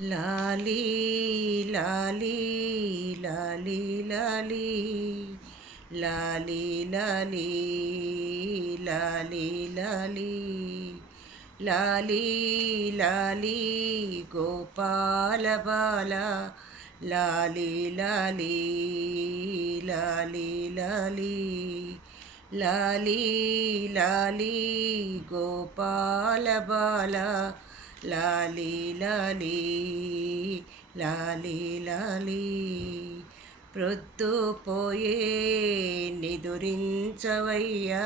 లాలీ లాలీ లాలీ లాలీ లాలీ లాలీ లాలీ లాలీ లాలీ లాలీ గోపాల బాల లాలీ లాలీ లాలీ లాలీ లాలీ లాలీ గోపాల బాల లాలీ లాలీ లాలీ లాలీ ప్రొద్దుపోయే నిదురించవయ్యా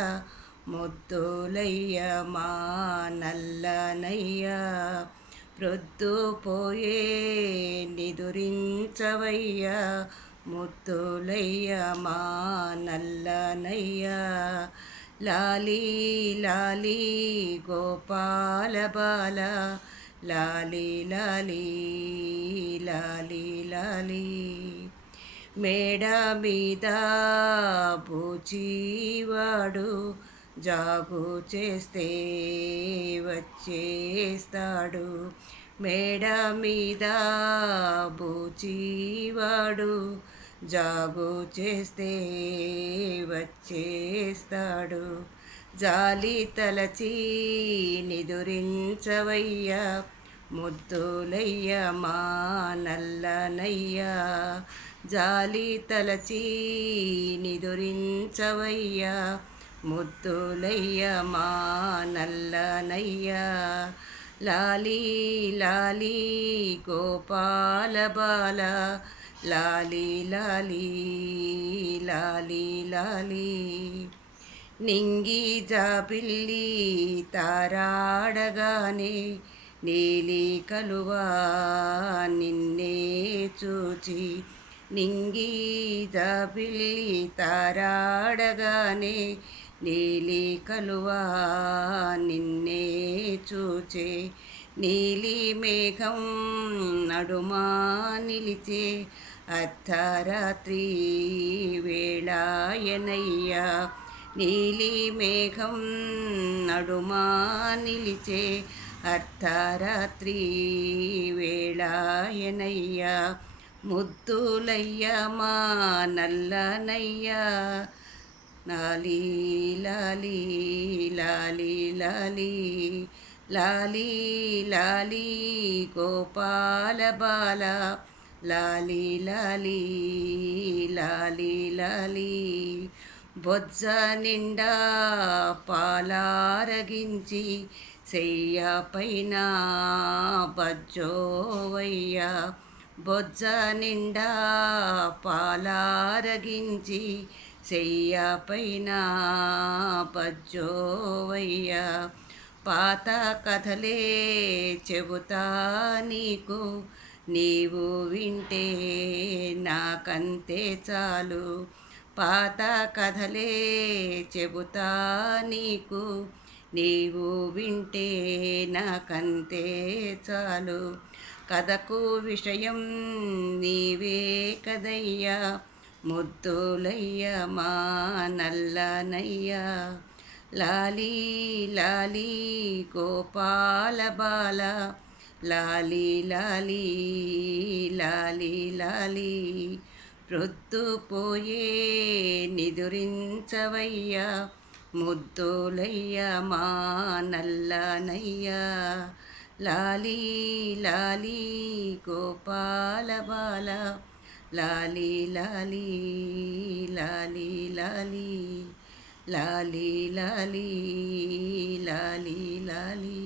ముద్దులయ్య మా నల్లనయ్యా ప్రొద్దుపోయే నిదురించవయ్యా ముద్దులయ్య మా నల్లనయ్యా లాలీ లాలీ గోపాల బాల లాలీ లాలీ లాలీ లాలీ మేడ మీద బూచివాడు జాగు చేస్తే వచ్చేస్తాడు మేడ మీద బూచివాడు జాగు చేస్తే వచ్చేస్తాడు జాలి తలచి నిదురించవయ్యా ముద్దులయ్య మా నల్లనయ్యా జాలి తలచి నిదురించవయ్యా ముద్దులయ్య మా నల్లనయ్యా లాలీ లాలీ గోపాల బాల లాలీ లాలీ లాలీ లాలీ నింగి జాబిల్లి తారాడగానే నీలి కలువా నిన్నే చూచి నింగి జాబిల్లి తారాడగానే నీలి కలువా నిన్నే చూచే నీలి మేఘం నడుమా నిలిచే అర్ధరాత్రి వేళాయనయ్యా నీలి మేఘం నడుమా నిలిచే అర్ధరాత్రి వేళాయనయ్యా ముద్దులయ్య మా నల్లనయ్యా లాలీ లాలీ లాలీ లాలీ లాలీ లాలీ గోపాల బాల లాలీ లాలీ లాలీ లాలీ బొజ్జ నిండా పాలారగించి చెయ్య పైన బజ్జోవయ్యా బొజ్జ నిండా పాలారగించి చెయ్య పైన బజ్జోవయ్యా పాత కథలే చెబుతా నీకు నీవు వింటే నాకంతే చాలు పాత కథలే చెబుతా నీకు నీవు వింటే నాకంతే చాలు కథకు విషయం నీవే కదయ్యా ముద్దులయ్య మా నల్లనయ్యా లాలీ లాలీ గోపాల బాల లాలీ లాలీ లాలీ లాలీ ప్రొద్దుపోయే నిదురించవయ్యా ముద్దులయ్య మా నల్లనయ్యా లాలీ లాలీ గోపాల బాల లాలీ లాలీ లాలీ లాలీ లాలీ లాలీ లాలీ లాలీ